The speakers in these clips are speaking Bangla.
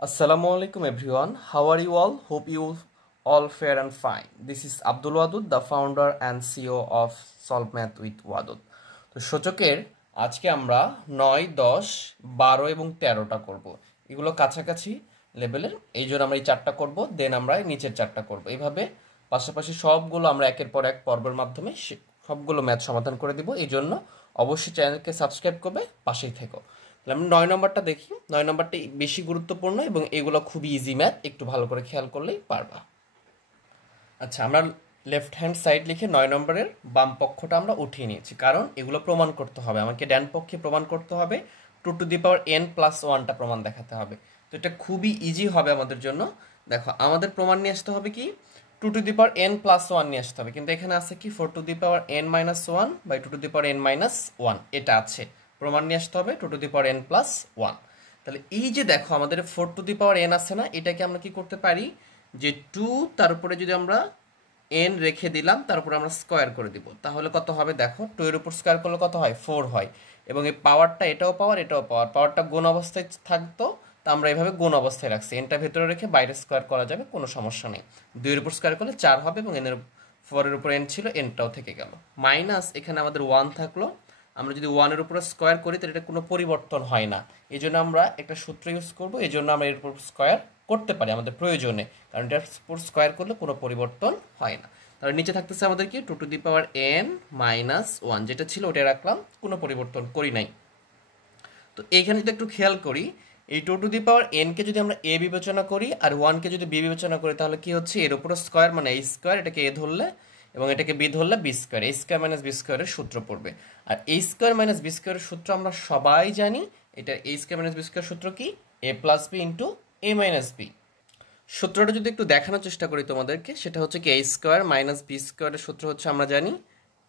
Assalamualaikum everyone. How are you all? Hope you all fair and fine. This is Abdul Wadud, the founder and CEO of Solve Math with Wadud. তো সূচকের আজকে আমরা 9, 10, 12 এবং 13টা করব। এগুলো কাছাকাছি লেভেলের, এই জন্য আমরা এই চারটা করব, দেন আমরা নিচের চারটা করব। এইভাবে পাশাপাশি সবগুলো আমরা একের পর এক পর্বের মাধ্যমে সবগুলো ম্যাথ সমাধান করে দিব। এই জন্য অবশ্যই চ্যানেলকে সাবস্ক্রাইব করবে, পাশেই থেকো। আমরা 9 নম্বরটা দেখি। 9 নম্বরটা বেশি গুরুত্বপূর্ণ এবং এগুলো খুবই ইজি ম্যাথ, একটু ভালো করে খেয়াল করলেই পারবা। আচ্ছা, আমরা লেফট হ্যান্ড সাইড লিখে 9 নম্বরের বাম পক্ষটা আমরা উঠিয়ে নিয়েছি, কারণ এগুলো প্রমাণ করতে হবে আমাকে। ডান পক্ষে প্রমাণ করতে হবে 2 to the power n plus 1টা প্রমাণ দেখাতে হবে। তো এটা খুবই ইজি হবে আমাদের জন্য। দেখো, আমাদের প্রমাণ নিয়ে আসতে হবে কি 2 to the power n plus 1 নিয়ে আসতে হবে, কিন্তু এখানে আছে কি 4 to the power n minus 1 by 2 to the power n minus 1, এটা আছে। প্রমাণ নিয়ে আসতে হবে 2 to the power n plus 1। তাহলে এই যে দেখো আমাদের 4 টু দি পাওয়ার n আছে না, এটাকে আমরা কি করতে পারি যে 2 তার উপরে যদি আমরা n রেখে দিলাম, তারপর আমরা স্কয়ার করে দিব, তাহলে কত হবে দেখো, 2 এর উপর স্কয়ার করলে কত হয় 4 হয়। এবং এই পাওয়ারটা এটাও পাওয়ার এটাও পাওয়ার, পাওয়ারটা গুণ অবস্থায় থাকতো, তা আমরা এইভাবে গুণ অবস্থায় রাখছি। এনটা ভেতরে রেখে বাইরে স্কয়ার করা যাবে, কোনো সমস্যা নেই। 2 এর উপর স্কয়ার করলে 4 হবে এবং এর 4 এর উপর n ছিল, nটাও থেকে গেল। মাইনাস এখানে আমাদের 1 থাকলো। আমরা যদি 1 এর উপরে স্কয়ার করি তাহলে এটা কোনো পরিবর্তন হয় না, এই জন্য আমরা একটা সূত্র ইউজ করব। এই জন্য আমরা এর উপর স্কয়ার করতে পারি আমাদের প্রয়োজনে, কারণ এটার উপর স্কয়ার করলে কোনো পরিবর্তন হয় না। তাহলে নিচে থাকতেছে আমাদের কি 2 to the power n minus 1, যেটা ছিল ওটা রাখলাম, কোনো পরিবর্তন করি নাই। তো এইখানে যদি একটু খেয়াল করি, এই 2 টু দি পাওয়ার n কে যদি আমরা a বিবেচনা করি আর 1 কে যদি b বিবেচনা করি, তাহলে কি হচ্ছে এর উপর স্কয়ার মানে a স্কয়ার, এটাকে a ধরলে এবং এটাকে b ধরলে b square, a square minus b স্কয়ারের সূত্র পড়বে। আর a স্কয়ার মাইনাস b স্কয়ারের সূত্র আমরা সবাই জানি, এটা a square minus b square সূত্র কি a plus b into a minus b। সূত্রটা যদি একটু দেখানোর চেষ্টা করি তোমাদেরকে, সেটা হচ্ছে কি a স্কয়ার মাইনাস b স্কয়ারের সূত্র হচ্ছে আমরা জানি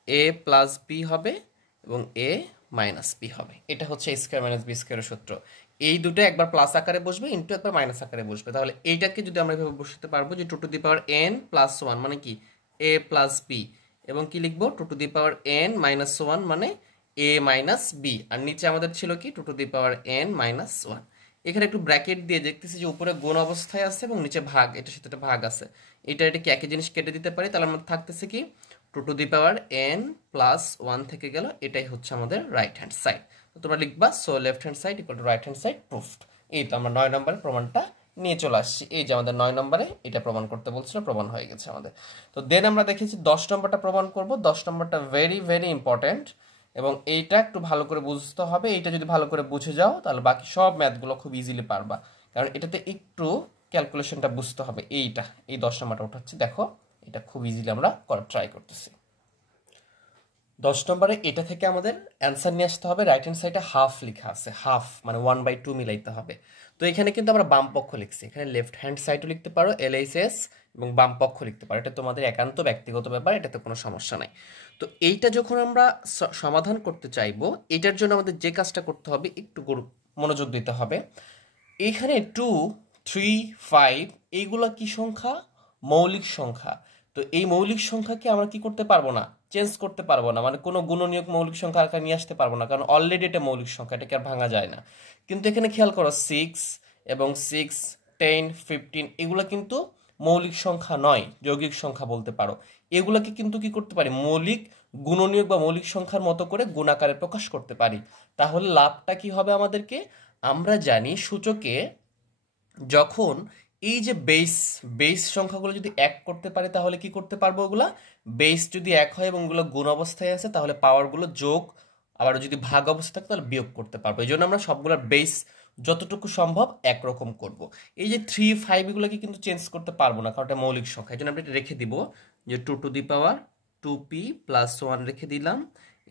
a প্লাস b হবে এবং a মাইনাস b হবে। এটা হচ্ছে a স্কয়ার মাইনাস b স্কয়ারের সূত্র। এই দুটো একবার প্লাস আকারে বসবে, ইনটু একবার মাইনাস আকারে বসবে। তাহলে এইটাকে যদি আমরা এভাবে বসাতে পারবো যে 2 to the power n plus 1 মানে কি a প্লাস b, এবং কি লিখবো 2 to the power n minus 1 মানে a মাইনাস b, আর নিচে আমাদের ছিল কি 2 to the power n minus 1। এখানে একটু ব্র্যাকেট দিয়ে দেখতেছি যে উপরে গুণ অবস্থায় আছে এবং নিচে ভাগ, এটার সাথে একটা ভাগ আছে, এটা কি একই জিনিস কেটে দিতে পারি। তাহলে আমাদের থাকতেছে কি 2 to the power n plus 1 থেকে গেল, এটাই হচ্ছে আমাদের রাইট হ্যান্ড সাইড। তো তোমরা লিখবা so left hand side equal to right hand side proofed. এই তো আমরা 9 নম্বরের প্রমাণটা নিয়ে চলে আসছি। এই যে আমাদের 9 নম্বরে এটা প্রমাণ করতে বলছিল, প্রমাণ হয়ে গেছে আমাদের। তো দেন আমরা দেখেছি 10 নম্বরটা প্রমাণ করব। 10 নম্বরটা ভেরি ভেরি ইম্পর্টেন্ট এবং এইটা একটু ভালো করে বুঝতে হবে। এইটা যদি ভালো করে বুঝে যাও তাহলে বাকি সব ম্যাথগুলো খুব ইজিলি পারবা, কারণ এটাতে একটু ক্যালকুলেশনটা বুঝতে হবে। এই 10 নম্বরটা উঠাচ্ছি, দেখো এটা খুব ইজিলি আমরা ট্রাই করতেছি। 10 নম্বরে এটা থেকে আমাদের অ্যান্সার নিয়ে আসতে হবে। রাইট হ্যান্ড সাইডে হাফ লেখা আছে, হাফ মানে 1/2 মিলাইতে হবে। তো এখানে কিন্তু আমরা বাম পক্ষ লিখছি, এখানে লেফট হ্যান্ড সাইডও লিখতে পারো LHS এবং বাম পক্ষ লিখতে পারো, এটা তোমাদের একান্ত ব্যক্তিগত ব্যাপার, এটাতে কোনো সমস্যা নাই। তো এইটা যখন আমরা সমাধান করতে চাইবো, এটার জন্য আমাদের যে কাজটা করতে হবে একটু মনোযোগ দিতে হবে। এখানে 2, 3, 5 এইগুলো কি সংখ্যা? মৌলিক সংখ্যা। তো এই মৌলিক সংখ্যাকে আমরা কি করতে পারবো না, চেঞ্জ করতে পারবো না, মানে কোনো গুণনীয়ক মৌলিক সংখ্যা আকারে নিয়ে আসতে পারবো না, কারণ অলরেডি এটা মৌলিক সংখ্যা, এটাকে আর ভাঙা যায় না। কিন্তু এখানে খেয়াল করো 6 এবং 6, 10, 15 এগুলো কিন্তু মৌলিক সংখ্যা নয়, যৌগিক সংখ্যা বলতে পারো। এগুলোকে কিন্তু কি করতে পারি, মৌলিক গুণনীয়ক বা মৌলিক সংখ্যার মতো করে গুণাকারে প্রকাশ করতে পারি। তাহলে লাভটা কি হবে আমাদেরকে? আমরা জানি সূচকে যখন এই যে বেস সংখ্যাগুলো যদি এক করতে পারে, তাহলে কি করতে পারবো, ওগুলা বেস যদি এক হয় এবং ওগুলো গুণ অবস্থায় আছে, তাহলে পাওয়ারগুলো যোগ, আবার যদি ভাগ অবস্থা থাকে তাহলে বিয়োগ করতে পারবো। এই জন্য আমরা সবগুলোর বেস যতটুকু সম্ভব একরকম করব। এই যে 3, 5 এগুলোকে কিন্তু চেঞ্জ করতে পারবো না, কারণ এটা মৌলিক সংখ্যা। এই জন্য আমরা এটা রেখে দিব যে 2 to the power 2p plus 1 রেখে দিলাম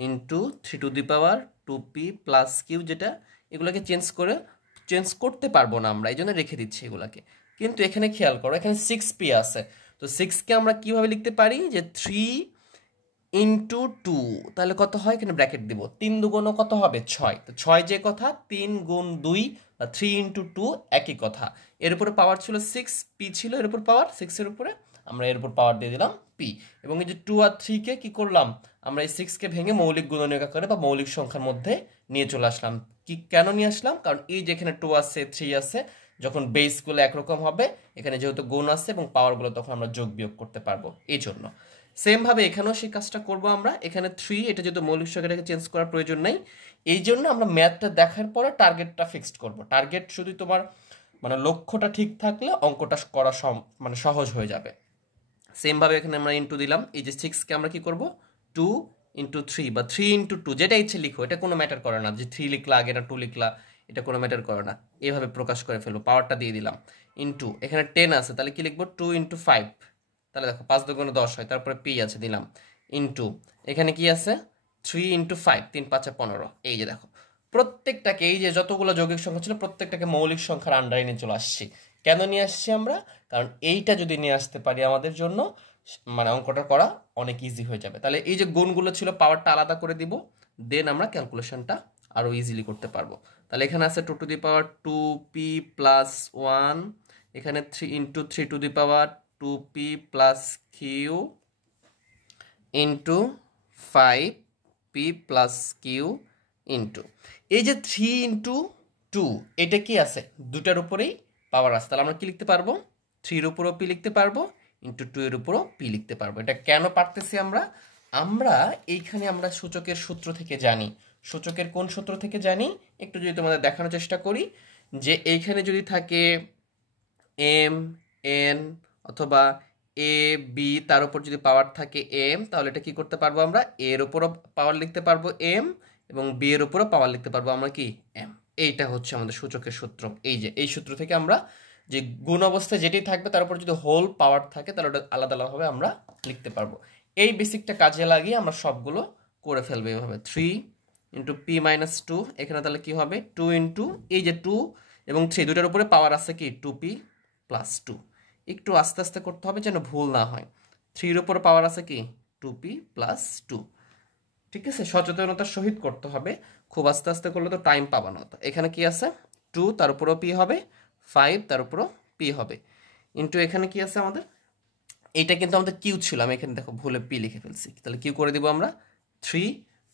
into 3 to the power 2p plus Q, যেটা এগুলোকে চেঞ্জ করতে পারবো না আমরা, এই জন্য রেখে দিচ্ছি এগুলাকে। কিন্তু এখানে খেয়াল করো, এখানে 6p আছে, তো 6কে আমরা কিভাবে লিখতে পারি যে 3 ইন্টু 2, তাহলে কত হয়, এখানে ব্র্যাকেট দিব, 3 দুগুণ কত হবে 6, তো 6 যে কথা, 3 গুণ 2 বা 3 ইন্টু 2 একই কথা। এর উপরে পাওয়ার ছিল 6p ছিল, এর উপর পাওয়ার 6 এর উপরে আমরা এর উপর পাওয়ার দিয়ে দিলাম p, এবং এই যে 2 আর 3 কে কি করলাম, আমরা এই 6 কে ভেঙে মৌলিক গুণনীয়ক আকারে বা মৌলিক সংখ্যার মধ্যে নিয়ে চলে আসলাম। কেন নিয়ে আসলাম, কারণ এই যেখানে 2 আছে 3 আছে, যখন বেসগুলো একরকম হবে, এখানে যেহেতু গুণ আছে এবং পাওয়ারগুলো তখন আমরা যোগ বিয়োগ করতে পারবো, এই জন্য। সেমভাবে এখানেও সেই কাজটা করব আমরা। এখানে 3, এটা যেহেতু মৌলিক সংখ্যা, এটাকে চেঞ্জ করার প্রয়োজন নেই, এই জন্য আমরা ম্যাথটা দেখার পরে টার্গেটটা ফিক্সড করব। টার্গেট শুধু তোমার মানে লক্ষ্যটা ঠিক থাকলে অঙ্কটা করা মানে সহজ হয়ে যাবে। সেমভাবে এখানে আমরা ইন্টু দিলাম, এই যে 6কে আমরা কি করব 2 ইন্টু 3 বা 3 ইন্টু 2, যেটা ইচ্ছে লিখো, এটা কোনো ম্যাটার করে না যে 3 লিখলা আগে না 2 লিখলা, এটা কোনো ম্যাটার করে না, এভাবে প্রকাশ করে ফেলবো। পাওয়ারটা দিয়ে দিলাম ইন্টু, এখানে 10 আছে তাহলে কি লিখবো 2 ইন্টু 5, তাহলে দেখো 5 দুগুণে 10 হয়, তারপরে পি আছে দিলাম ইন্টু, এখানে কি আছে 3 ইন্টু 5, 3 5 15। এই যে দেখো প্রত্যেকটাকে, এই যে যতগুলো যৌগিক সংখ্যা ছিল প্রত্যেকটাকে মৌলিক সংখ্যার আন্ডারে নিয়ে চলে আসছি। কেন নিয়ে আসছি আমরা? কারণ এইটা যদি নিয়ে আসতে পারি আমাদের জন্য মানে অঙ্কটা করা অনেক ইজি হয়ে যাবে। তাহলে এই যে গুণগুলো ছিল পাওয়ারটা আলাদা করে দিব, দেন আমরা ক্যালকুলেশনটা আরও ইজিলি করতে পারবো। তাহলে এখানে আছে 2 to the power 2p plus 1, এখানে 3 into 3 to the power 2p plus q into 5p plus q into, এই যে 3 ইন্টু 2, এটা কি আছে দুটার উপরেই পাওয়ার আছে, তাহলে আমরা কি লিখতে পারবো 3 এর উপরও p লিখতে পারবো, ইন্টু 2 এর উপরও p লিখতে পারবো। এটা কেন পারতেছি আমরা? আমরা এইখানে আমরা সূচকের সূত্র থেকে জানি। সূচকের কোন সূত্র থেকে জানি একটু যদি তোমাদের দেখানোর চেষ্টা করি, যে এইখানে যদি থাকে m n অথবা a b, তার উপর যদি পাওয়ার থাকে m, তাহলে এটা কি করতে পারবো আমরা a এর উপরও পাওয়ার লিখতে পারবো m, এবং b এর উপরও পাওয়ার লিখতে পারবো আমরা কি m। এইটা হচ্ছে আমাদের সূচকের সূত্র। এই যে এই সূত্র থেকে আমরা যে গুণ অবস্থায় যেটি থাকবে তার উপর যদি হোল পাওয়ার থাকে তাহলে ওটা আলাদা আলাদাভাবে আমরা লিখতে পারবো। এই বেসিকটা কাজে লাগিয়ে আমরা সবগুলো করে ফেলবো এভাবে। 3 ইন্টু পি মাইনাস 2, এখানে তাহলে কি হবে 2 ইন্টু, এই যে 2 এবং 3 দুটার উপরে পাওয়ার আছে কি 2p প্লাস 2। একটু আস্তে আস্তে করতে হবে যেন ভুল না হয়। 3 এর উপর পাওয়ার আছে কি 2p প্লাস 2, ঠিক আছে, সচেতনতার সহিত করতে হবে, খুব আস্তে আস্তে করলে তো টাইম পাবা না। তো এখানে কি আছে 2, তার উপরও p হবে, 5 তার উপরও p হবে, ইন্টু এখানে কি আছে আমাদের, এইটা কিন্তু আমাদের কিউ ছিল, আমি এখানে দেখো ভুলে পি লিখে ফেলছি, তাহলে কিউ করে দিব আমরা 3,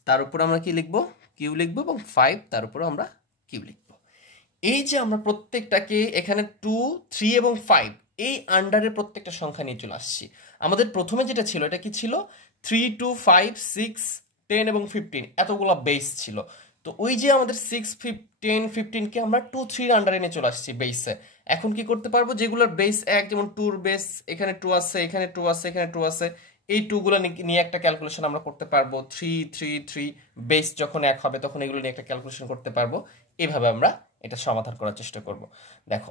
তার উপর আমরা কি লিখবো কিউ লিখবো, এবং 5 তার উপর আমরা কিউ লিখবো। এই যে আমরা প্রত্যেকটাকে এখানে 2, 3 এবং 5 এই আন্ডারের প্রত্যেকটা সংখ্যা নিয়ে চলে আসছি। আমাদের প্রথমে যেটা ছিল এটা কি ছিল 3, 2, 5, 6, 10 এবং 15 এতগুলো বেস ছিল। তো ওই যে আমাদের 6, 10, 15কে আমরা 2, 3 আন্ডারে নিয়ে চলে আসছি বেসে। এখন কি করতে পারবো, যেগুলোর বেস 1, যেমন 2 বেস এখানে 2 আছে, এখানে 2 আছে, এখানে 2 আছে, এই 2 গুলো নিয়ে একটা ক্যালকুলেশন আমরা করতে পারবো। 3, 3, 3 বেস যখন 1 হবে তখন এগুলো নিয়ে একটা ক্যালকুলেশন করতে পারবো। এভাবে আমরা এটা সমাধান করার চেষ্টা করব। দেখো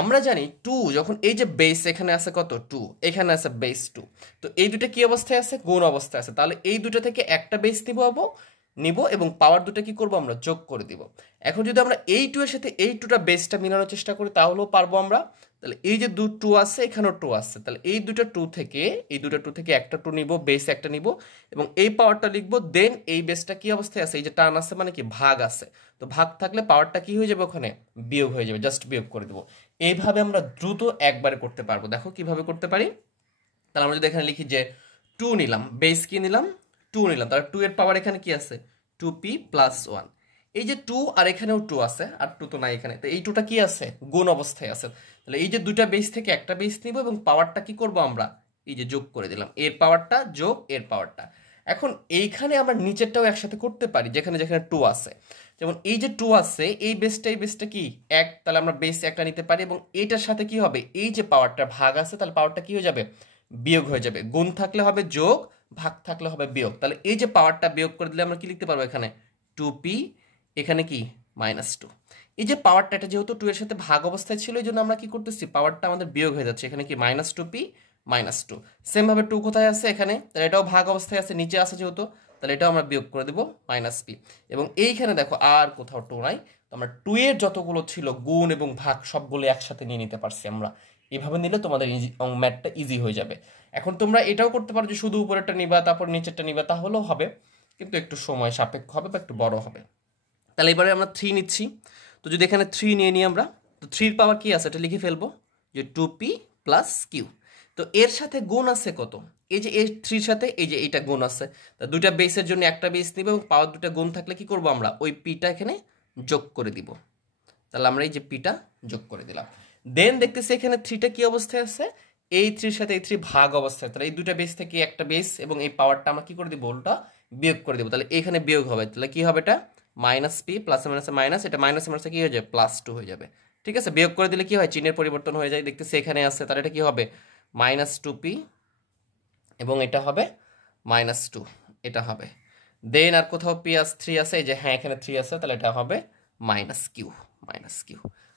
আমরা জানি 2 যখন, এই যে বেস এখানে আছে কত 2, এখানে আছে বেস 2, তো এই দুটো কি অবস্থায় আছে গুণ অবস্থায় আছে, তাহলে এই দুটো থেকে একটা বেস নিব এবং পাওয়ার দুটো কি করব আমরা যোগ করে দিব। এখন যদি আমরা এই 2 এর সাথে এই 2টা বেসটা মিলানোর চেষ্টা করি তাহলেও পারবো আমরা। তাহলে এই যে 2 আছে এখানেও 2 আছে, তাহলে এই দুটো 2 থেকে একটা 2 নিব, বেস একটা নিব এবং এই পাওয়ারটা লিখবো, দেন এই বেসটা কি অবস্থায় আছে, এই যে টার্ন আছে মানে কি ভাগ আছে, তো ভাগ থাকলে পাওয়ারটা কি হয়ে যাবে ওখানে বিয়োগ হয়ে যাবে, জাস্ট বিয়োগ করে দেবো। এইভাবে আমরা দ্রুত একবারে করতে পারবো। দেখো কিভাবে করতে পারি, তাহলে আমরা যদি এখানে লিখি যে 2 নিলাম, বেস কি নিলাম 2 নিলাম, তাহলে 2 এর পাওয়ার এখানে কি আছে 2p প্লাস 1, এই যে 2 আর এখানেও 2 আছে, আর 2 তো নাই এখানে, তো এই 2টা কি আছে গুণ অবস্থায় আছে। তাহলে এই যে দুইটা বেস থেকে একটা বেস নিব এবং পাওয়ারটা কি করব আমরা এই যে যোগ করে দিলাম, এর পাওয়ারটা যোগ এর পাওয়ারটা। এখন এইখানে আমরা নিচেরটাও একসাথে করতে পারি, যেখানে যেখানে 2 আছে, যেমন এই যে 2 আছে এই বেসটা কি 1, তাহলে আমরা বেস একটা নিতে পারি এবং এইটার সাথে কি হবে এই যে পাওয়ারটা ভাগ আছে, তাহলে পাওয়ারটা কি হয়ে যাবে বিয়োগ হয়ে যাবে। গুণ থাকলে হবে যোগ, ভাগ থাকলে হবে বিয়োগ, তাহলে এই যে পাওয়ারটা বিয়োগ করে দিলে আমরা কি লিখতে পারবো এখানে 2p, এখানে কি -2। এই যে পাওয়ারটা এটা যেহেতু 2 এর সাথে ভাগ অবস্থায় ছিল এই জন্য আমরা কি করতেছি পাওয়ারটা আমাদের বিয়োগ হয়ে যাচ্ছে, এখানে কি -2p -2। সেম ভাবে 2 কোথায় আছে এখানে, তাহলে এটাও ভাগ অবস্থায় আছে নিচে আছে যেহেতু, তাহলে এটাও আমরা বিয়োগ করে দেব -p। এবং এইখানে দেখো আর কোথাও 2 নাই, তো আমরা 2 এর যতগুলো ছিল গুণ এবং ভাগ সবগুলো একসাথে নিয়ে নিতে পারছি আমরা। এভাবে নিলে তোমাদের ম্যাথটা ইজি হয়ে যাবে। এখন তোমরা এটাও করতে পারো যে শুধু উপরেরটা নিবা তারপর নিচেরটা নিবা, তাহলেও হবে, কিন্তু একটু সময় সাপেক্ষ হবে বা একটু বড় হবে। তাহলে এবারে আমরা 3 নিচ্ছি, তো যদি এখানে 3 নিয়ে নিই আমরা, তো 3 এর পাওয়ার কি আছে এটা লিখে ফেলবো যে 2p প্লাস কিউ। তো এর সাথে গুণ আছে কত, এই যে এর 3 এর সাথে এই যে এইটা গুণ আছে, তো দুইটা বেসের জন্য একটা বেস নিব এবং পাওয়ার দুটো গুণ থাকলে কি করব আমরা ওই পিটা এখানে যোগ করে দিব। তাহলে আমরা এই যে পিটা যোগ করে দিলাম। দেন দেখতেছি এখানে 3টা কি অবস্থায় আছে, এই 3 সাথে এই 3 ভাগ অবস্থায়, তাহলে এই দুটা বেস থেকে একটা বেস এবং এই পাওয়ারটা আমরা কি করে দিব, উল্টা বিয়োগ করে দেবো। তাহলে এখানে বিয়োগ হবে, তাহলে কি হবে এটা মাইনাস পি, প্লাস মাইনাসে মাইনাস, এটা মাইনাস মাইনাসে কি হয়ে যাবে +2 হয়ে যাবে। ঠিক আছে, বিয়োগ করে দিলে কি হয়, চিহ্নের পরিবর্তন হয়ে যায়। দেখতেছি এখানে আছে, তাহলে এটা কি হবে -2p এবং এটা হবে -2, এটা হবে। দেন আর কোথাও p3 আছে, এই যে হ্যাঁ এখানে 3 আছে, তাহলে এটা হবে -q।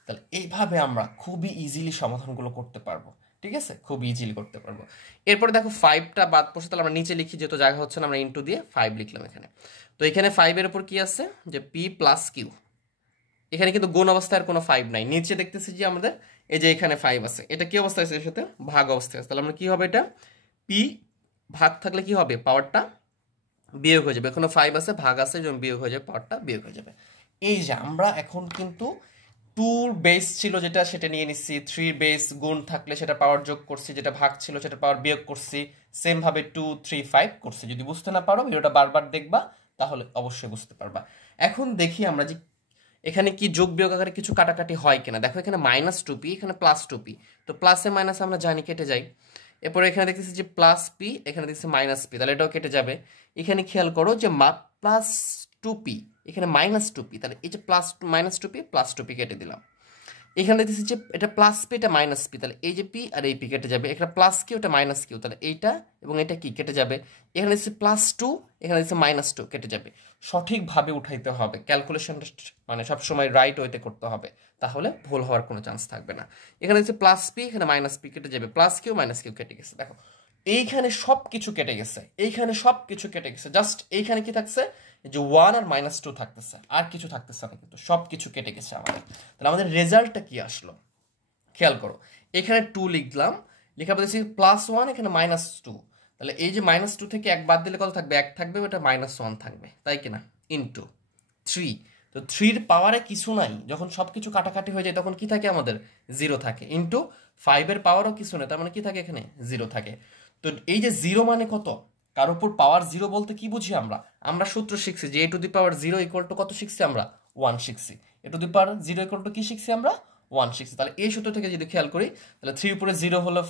তাহলে এইভাবে আমরা খুবই ইজিলি সমাধানগুলো করতে পারবো। ঠিক আছে, খুব ইজিলি করতে পারবো। এরপরে দেখো 5টা বাদ পড়ছে, তাহলে আমরা নিচে লিখি, যেহেতু জায়গা হচ্ছে না আমরা ইনটু দিয়ে 5 লিখলাম এখানে। তো এখানে 5 এর উপর কি আছে, যে p + q। এখানে কিন্তু গুণ অবস্থায় আর কোনো 5 নাই। নিচে দেখতেছি যে আমাদের এই যে এখানে 5 আছে, এটা কি অবস্থায় আছে, এর সাথে ভাগ অবস্থায় আছে। তাহলে আমরা কি হবে, এটা p ভাগ থাকলে কি হবে, পাওয়ারটা বিয়োগ হয়ে যাবে। এখনো 5 আছে, ভাগ আছে, যেমন বিয়োগ হয়ে যাবে, পাওয়ারটা বিয়োগ হয়ে যাবে। এই যে আমরা এখন কিন্তু 2 বেস ছিল যেটা, সেটা নিয়ে নিচ্ছি। 3 বেস গুণ থাকলে সেটা পাওয়ার যোগ করছি, যেটা ভাগ ছিল সেটা পাওয়ার বিয়োগ করছি। সেম ভাবে 2 3 5 করছি। যদি বুঝতে না পারো ভিডিওটা বারবার দেখবা, তাহলে অবশ্যই বুঝতে পারবা। এখন দেখি আমরা যে এখানে কি যোগ বিয়োগ আকারে কিছু কাটাকাটি হয় কিনা। দেখো এখানে -2p, এখানে +2p, তো প্লাসে মাইনাসে আমরা জানি কেটে যাই। এরপরে এখানে দেখতেছি যে +p, এখানে দেখতেছি -p, তাহলে এটাও কেটে যাবে। এখানে খেয়াল করো যে +2p, এখানে -2p, তাহলে এই যে -2p +2p কেটে দিলাম। এখানে দেখতেছি যে এটা +p, এটা -p, তাহলে এই যে p আর এই p কেটে যাবে। এখানে +q, এটা -q, তাহলে এইটা এবং এটা কি কেটে যাবে। এখানে দেখছি +2, এখানে দেখছি -2 কেটে যাবে। সঠিকভাবে উঠাইতে হবে, ক্যালকুলেশনটা মানে সবসময় রাইট ওয়েতে করতে হবে, তাহলে ভুল হওয়ার কোনো চান্স থাকবে না। এখানে দেখছি +p, এখানে -p কেটে যাবে, +q -q কেটে গেছে। দেখো এইখানে সব কিছু কেটে গেছে, এইখানে সব কিছু কেটে গেছে, জাস্ট এইখানে কি থাকছে, যে 1 আর -2 থাকতেছে, আর কিছু থাকতেছে না, কিন্তু সব কিছু কেটে গেছে আমাদের। তাহলে আমাদের রেজাল্টটা কি আসলো খেয়াল করো, এখানে 2 লিখলাম, লেখা বলছি +1, এখানে -2, তাহলে এই যে -2 থেকে 1 বাদ দিলে কত থাকবে, 1 থাকবে, ওটা -1 থাকবে, তাই কিনা, ইনটু 3। তো 3 এর পাওয়ারে কিছু নাই, যখন সব কিছু কাটাকাটি হয়ে যায় তখন কি থাকে আমাদের, 0 থাকে, ইনটু 5 এর পাওয়ারও কিছু নেই, তার মানে কি থাকে, এখানে 0 থাকে। তো এই যে 0 মানে কত, কার উপর পাওয়ার 0 বলতে কি বুঝি আমরা, আমরা সূত্র শিখছি যে a⁴ কত শিখছি আমরা, 1 শিখছি। a⁴ কি শিখছি আমরা, 1 শিখছি। তাহলে এই সূত্র থেকে যদি খেয়াল করি, তাহলে 3 উপরে 0 হলো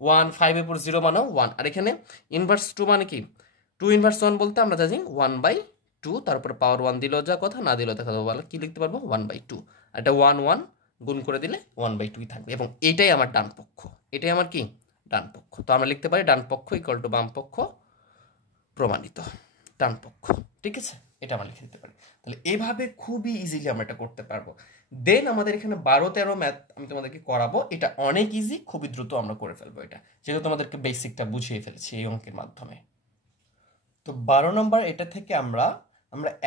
1, 5 এর উপর 0 মানেও 1, আর এখানে ইনভার্স 2 মানে কি, 2 ইনভার্স 1 বলতে আমরা জানি 1/2, তার উপরে পাওয়ার 1 দিলেও যা কথা, না দিলেও দেখা যাবে, কি লিখতে পারবো 1/2, আর এটা 1 1 গুণ করে দিলে 1/2 থাকবে, এবং এটাই আমার ডান পক্ষ, এটাই আমার কি ডান পক্ষ। তো আমরা লিখতে পারি ডান পক্ষ = বাম পক্ষ প্রমাণিত, ডান পক্ষ। ঠিক আছে, এটা আমরা লিখে দিতে পারি। তাহলে এইভাবে খুবই ইজিলি আমরা এটা করতে পারবো। দেন আমাদের এখানে 12-13 ম্যাথ আমি তোমাদেরকে করাবো, এটা অনেক ইজি, খুবই দ্রুত আমরা করে ফেলবো এটা, যেহেতু তোমাদেরকে বেসিকটা বুঝিয়ে ফেলেছি এই অঙ্কের মাধ্যমে। তো 12 নম্বর এটা থেকে আমরা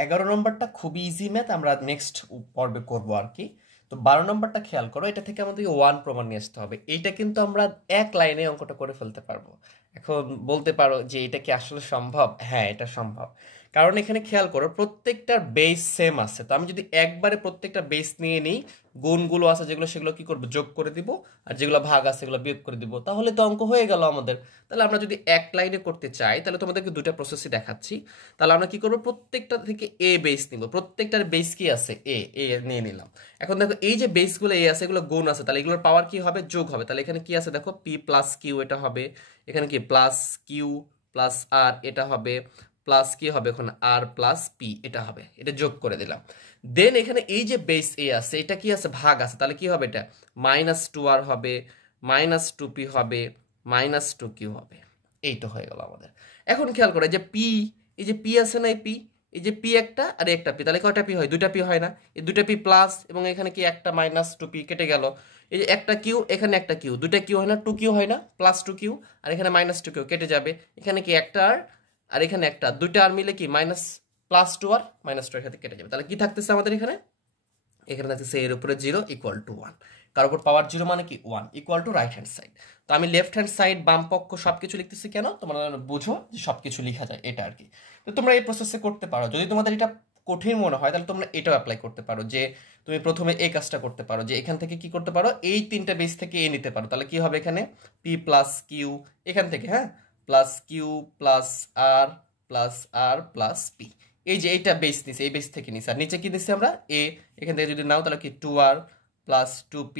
11 নম্বরটা খুবই ইজি ম্যাথ, আমরা নেক্সট পর্বে করবো আর কি। তো 12 নম্বরটা খেয়াল করো, এটা থেকে আমাদের 1 প্রমাণ নিয়ে আসতে হবে। এইটা কিন্তু আমরা এক লাইনে অঙ্কটা করে ফেলতে পারবো। এখন বলতে পারো যে এটা কি আসলে সম্ভব, হ্যাঁ এটা সম্ভব, কারণ এখানে খেয়াল করো প্রত্যেকটার বেস সেম আছে। তো আমি যদি একবারে প্রত্যেকটা বেস নিয়ে নিই, গুণগুলো আছে যেগুলো সেগুলো কি করবো, যোগ করে দিব, আর যেগুলো ভাগ আছে সেগুলো বিয়োগ করে দিব, তাহলে তো অঙ্ক হয়ে গেল আমাদের। তাহলে আমরা যদি এক লাইনে করতে চাই, তাহলে তোমাদেরকে দুটা প্রসেসই দেখাচ্ছি। তাহলে আমরা কি করবো, প্রত্যেকটা থেকে এ বেস নিব, প্রত্যেকটার বেস কি আছে, এ নিয়ে নিলাম। এখন দেখো এই যে বেসগুলো এ আছে, এগুলো গুণ আছে, তাহলে এগুলোর পাওয়ার কি হবে, যোগ হবে। তাহলে এখানে কি আছে দেখো, p + q এটা হবে, এখানে কি +q + r এটা হবে, প্লাস কি হবে এখন r + p এটা হবে, এটা যোগ করে দিলাম। দেন এখানে এই যে বেস এ আছে, এটা কি আছে, ভাগ আছে, তাহলে কি হবে, এটা -2r হবে, -2p হবে, -2q হবে। এই তো হয়ে গেল আমাদের। এখন খেয়াল করে যে পি, এই যে পি আছে না, এই যে পি একটা আর একটা পি, তাহলে কয়টা পি হয়, দুইটা পি হয় না, এই দুইটা পি প্লাস, এবং এখানে কি একটা -2p কেটে গেল, এই যে একটা কিউ, এখানে একটা কিউ, দুইটা কিউ হয় না, 2q হয় না, +2q, আর এখানে -2q কেটে যাবে, এখানে কি একটা আর এখানে একটা, দুইটা আর মিলে কি +2 আর -2 এর সাথে কেটে যাবে। তাহলে কি থাকতেছে আমাদের এখানে, এখানে থাকতেছে এর উপরে 0 = 1, কার উপর পাওয়ার 0 মানে কি 1 = রাইট হ্যান্ড সাইড। তো আমি লেফট হ্যান্ড সাইড বাম পক্ষ সবকিছু লিখতেছি কেন, তোমরা বুঝো যে সবকিছু লেখা যায় এটা আর কি। তো তোমরা এই প্রসেসে করতে পারো, যদি তোমাদের এটা কঠিন মনে হয় তাহলে তোমরা এটাও অ্যাপ্লাই করতে পারো, যে তুমি প্রথমে এই কাজটা করতে পারো, যে এখান থেকে কি করতে পারো, এই তিনটা বেস থেকে এ নিতে পারো। তাহলে কি হবে, এখানে p + q, এখান থেকে হ্যাঁ +q + r + p, এই যে এইটা বেস নিছে, এই বেস থেকে নিছে, আর নিচে কি দিচ্ছি আমরা এ, এখান থেকে যদি নাও তাহলে কি 2r plus 2p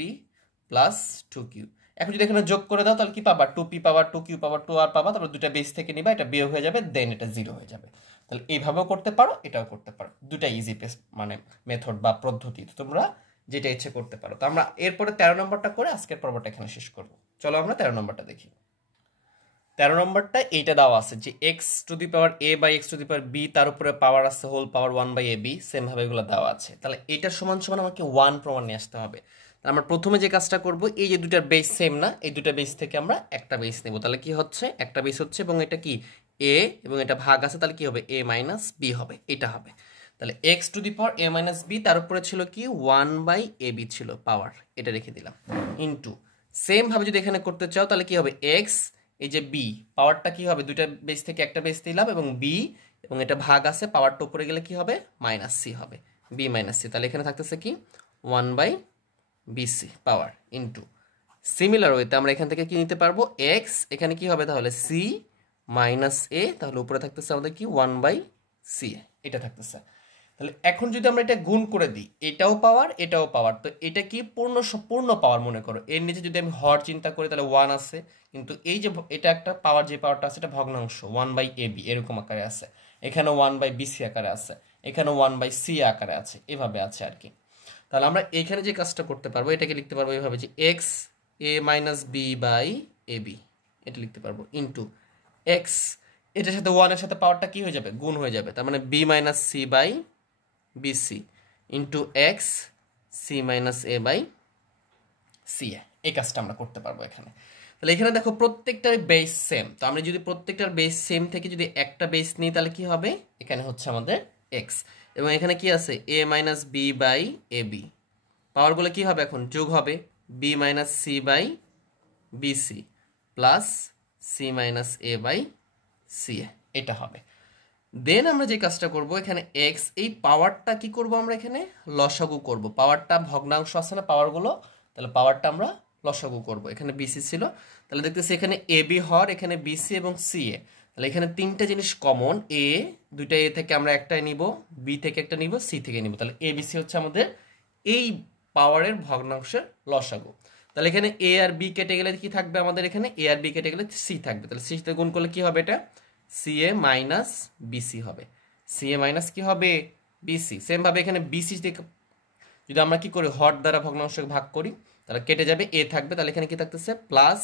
plus 2q। এখন যদি এখানে যোগ করে দাও তাহলে কি পাবা, 2p পাবা, 2q পাবা, 2r পাবা, তারপর দুটা বেস থেকে নিবা, এটা বিয়োগ হয়ে যাবে, দেন এটা 0 হয়ে যাবে। তাহলে এইভাবেও করতে পারো, এটাও করতে পারো, দুটা ইজি মানে মেথড বা পদ্ধতি, তোমরা যেটা ইচ্ছে করতে পারো। তো আমরা এরপরে 13 নম্বরটা করে আজকের পর্বটা এখানে শেষ করব। চলো আমরা 13 নম্বরটা দেখি। 13 নম্বরটা এইটা দেওয়া আছে যে X to the power A by X to the power B, তার উপরে পাওয়ার আছে whole power 1 by A B, same ভাবে এগুলো দেওয়া আছে। তাহলে এইটার সমান সমান আমাকে 1 প্রমাণ নিয়ে আসতে হবে। আমরা প্রথমে যে কাজটা করব, এই যে দুটার বেস সেম না, এই দুটা বেস থেকে আমরা একটা বেস নেব। তাহলে কি হচ্ছে, একটা বেস হচ্ছে এবং এটা কি এ এবং এটা ভাগ আছে, তাহলে কি হবে এ মাইনাস বি হবে, এটা হবে। তাহলে X to the power A minus B, তার উপরে ছিল কি 1 বাই এ বি ছিল পাওয়ার, এটা রেখে দিলাম, ইন্টু সেম ভাবে যদি এখানে করতে চাও তাহলে কি হবে এক্স, এই যে বি পাওয়ারটা কি হবে, দুইটা বেস থেকে একটা বেস দিলাম এবং বি এবং এটা ভাগ আছে, পাওয়ারটা উপরে গেলে কি হবে মাইনাস সি হবে, বি মাইনাস সি। তাহলে এখানে থাকতেছে কি 1 by BC power into similar ওয়েতে আমরা এখান থেকে কি নিতে পারবো এক্স, এখানে কি হবে তাহলে সি মাইনাস এ, তাহলে উপরে থাকতেছে আমাদের কি 1 বাই সি, এটা থাকতেছে। তাহলে এখন যদি আমরা এটা গুণ করে দিই, এটাও পাওয়ার এটাও পাওয়ার, তো এটা কি পূর্ণ পাওয়ার মনে করো। এর নিচে যদি আমি হর চিন্তা করি তাহলে 1 আছে, কিন্তু এই যে এটা একটা পাওয়ার, যে পাওয়ারটা আছে এটা ভগ্নাংশ 1 বাই এ বি এরকম আকারে আছে, এখানে 1 বাই বিসি আকারে আছে, এখানে 1 বাই সি আকারে আছে, এভাবে আছে আর কি। তাহলে আমরা এখানে যে কাজটা করতে পারবো, এটাকে লিখতে পারবো এইভাবে যে X A minus B by A B, এটা লিখতে পারবো ইন্টু এক্স, এটার সাথে 1 এর সাথে পাওয়ারটা কি হয়ে যাবে গুণ হয়ে যাবে, তার মানে b minus c by bc into x c minus a by c a, এই কাজটা আমরা করতে পারবো এখানে। তাহলে এখানে দেখো প্রত্যেকটার বেস সেম, তো আমরা যদি প্রত্যেকটার বেস সেম থেকে যদি একটা বেস নিই তাহলে কি হবে, এখানে হচ্ছে আমাদের এক্স এবং এখানে কি আছে a minus B by A b, পাওয়ারগুলো কি হবে এখন যোগ হবে, B minus c by bc plus c minus a by c a, এটা হবে। দেন আমরা যে কাজটা করব, এখানে এক্স এই পাওয়ারটা কি করব আমরা এখানে লসাগু করব, পাওয়ারটা ভগ্নাংশ আছে না পাওয়ারগুলো, তাহলে পাওয়ারটা আমরা লসাগু করব। এখানে বিসি ছিল, তাহলে দেখতেছি এখানে এ বি হর, এখানে বিসি এবং সি এ, তাহলে এখানে তিনটা জিনিস কমন, এ দুইটা এ থেকে আমরা একটাই নিব, বি থেকে একটা নিব, সি থেকে নিব, তাহলে এ বিসি হচ্ছে আমাদের এই পাওয়ারের ভগ্নাংশের লসাগু। তাহলে এখানে এ আর বি কেটে গেলে কি থাকবে আমাদের, এখানে এ আর বি কেটে গেলে সি থাকবে, তাহলে সি তে গুণ করলে কি হবে, এটা সি এ মাইনাস বিসি হবে, সি এ মাইনাস কি হবে বিসি। সেম ভাবে এখানে বিসি যদি আমরা কি করি হর দ্বারা ভগ্নাংশকে ভাগ করি তাহলে কেটে যাবে, এ থাকবে, তাহলে এখানে কি থাকতেছে প্লাস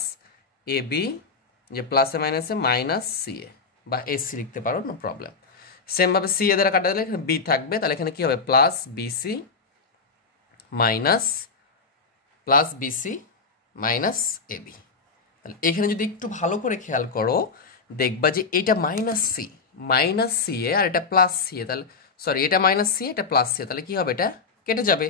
এ বি, যে প্লাসে মাইনাসে মাইনাস সি এ বা এসি লিখতে পারো, নো প্রবলেম। সেম ভাবে সি এ দ্বারা কাটা দিলে এখানে বি থাকবে, তাহলে এখানে কি হবে প্লাস বিসি মাইনাস এবি। তাহলে এখানে যদি একটু ভালো করে খেয়াল করো দেখবা যে এটা মাইনাস সি এ আর এটা প্লাস সি এ, তাহলে সরি এটা মাইনাস সি এটা প্লাস সি এ, তাহলে কি হবে এটা কেটে যাবে।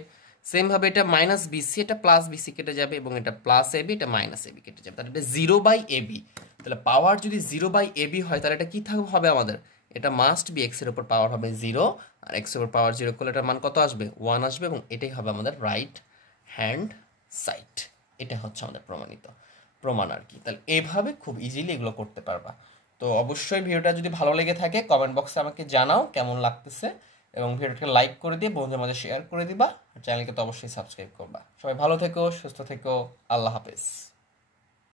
সেম ভাবে এটা মাইনাস বিসি এটা প্লাস বিসি কেটে যাবে এবং এটা প্লাস এবি এটা মাইনাস এবি কেটে যাবে, তাহলে এটা 0 বাই এবি। তাহলে পাওয়ার যদি 0 বাই এবি হয় তাহলে এটা কি হবে আমাদের, এটা মাস্ট বি এক্স এর উপর পাওয়ার হবে 0, আর এক্স এর উপর পাওয়ার 0 করলে এটার মান কত আসবে 1 আসবে, এবং এটাই হবে আমাদের রাইট হ্যান্ড সাইড। এটা হচ্ছে আমাদের প্রমাণ আর কি। তাহলে এইভাবে খুব ইজিলি এগুলো করতে পারবা। তো অবশ্যই ভিডিওটা যদি ভালো লেগে থাকে কমেন্ট বক্সে আমাকে জানাও কেমন লাগতেছে, এবং ভিডিওটাকে লাইক করে দিয়ে বন্ধুদের মাঝে শেয়ার করে দিবা, চ্যানেলকে তো অবশ্যই সাবস্ক্রাইব করবা। সবাই ভালো থেকো, সুস্থ থেকো, আল্লাহ হাফেজ।